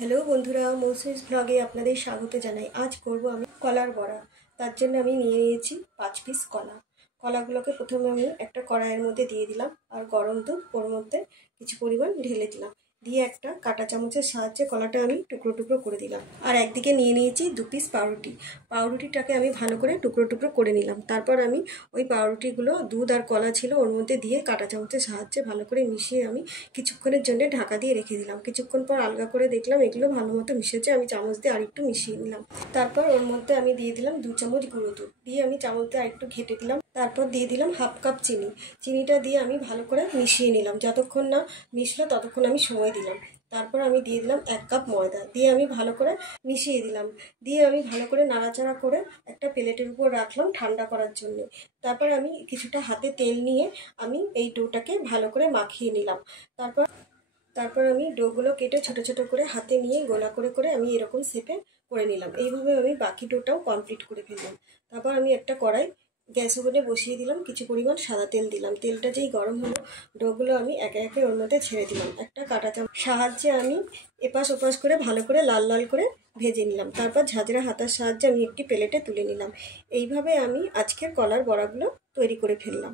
Hello বন্ধুরা, মৌসুমীস ব্লগে আপনাদের স্বাগত জানাই। আজ করব আমি কলার বড়া। তার জন্য আমি নিয়ে নিয়েছি 5 পিস কলা। কলাগুলোকে প্রথমে আমি একটা কড়াইয়ের মধ্যে দিয়ে দিলাম, আর গরম দুধ ওর মধ্যে কিছু পরিমাণ ঢেলে দিলাম। দিয়ে একটা কাঁটা চামচের সাহায্যে কলাটা আমি টুকরো টুকরো করে দিলাম। আর একদিকে নিয়ে নিয়েছি 2 পিস পাউরুটি। পাউরুটিটাকে আমি ভালো করে টুকরো টুকরো করে নিলাম। তারপর আমি ওই পাউরুটিগুলো দুধ আর কলা ছিল ওর মধ্যে দিয়ে কাঁটা চামচের সাহায্যে ভালো করে মিশিয়ে আমি কিছুক্ষণের জন্য ঢাকা দিয়ে রেখে দিলাম। কিছুক্ষণ পর আলগা করে দেখলাম এগুলো ভালো মতো মিশেছে। আমি চামচ দিয়ে আরেকটু মিশিয়ে নিলাম। তারপর ওর মধ্যে আমি দিয়ে দিলাম 2 চামচ গুঁড়ো দুধ। দিয়ে আমি চামচ দিয়ে আরেকটু ঘেটে দিলাম। তারপর দিয়ে দিলাম হাফ কাপ চিনি। চিনিটা দিয়ে আমি ভালো করে মিশিয়ে নিলাম। যতক্ষণ না মিশলো ততক্ষণ আমি সময় দিলাম। তারপর আমি দিয়ে দিলাম 1 কাপ ময়দা। দিয়ে আমি ভালো করে মিশিয়ে দিলাম। দিয়ে আমি ভালো করে নাড়াচাড়া করে একটা প্লেটের উপর রাখলাম ঠান্ডা করার জন্য। তারপর আমি কিছুটা হাতে তেল নিয়ে আমি এই ডোটাকে ভালো করে মাখিয়ে নিলাম। তারপর আমি ডোগুলো কেটে ছোট ছোট করে হাতে নিয়ে গোলা করে করে আমি এরকম শেপে করে নিলাম। এইভাবে আমি বাকি ডোটাও কমপ্লিট করে ফেললাম। তারপর আমি একটা কড়াই গ্যাস ওভেনে বসিয়ে দিলাম, কিছু পরিমাণ সাদা তেল দিলাম। তেলটা যেই গরম হলো ডোগুলো আমি একে একে ওর মধ্যে ছেড়ে দিলাম। একটা কাঁটা চামচ সাহায্যে আমি এপাশ ওপাশ করে ভালো করে লাল লাল করে ভেজে নিলাম। তারপর ঝাঁঝরা হাতার সাহায্যে আমি একটি প্লেটে তুলে নিলাম। এইভাবে আমি আজকের কলার বড়াগুলো তৈরি করে ফেললাম।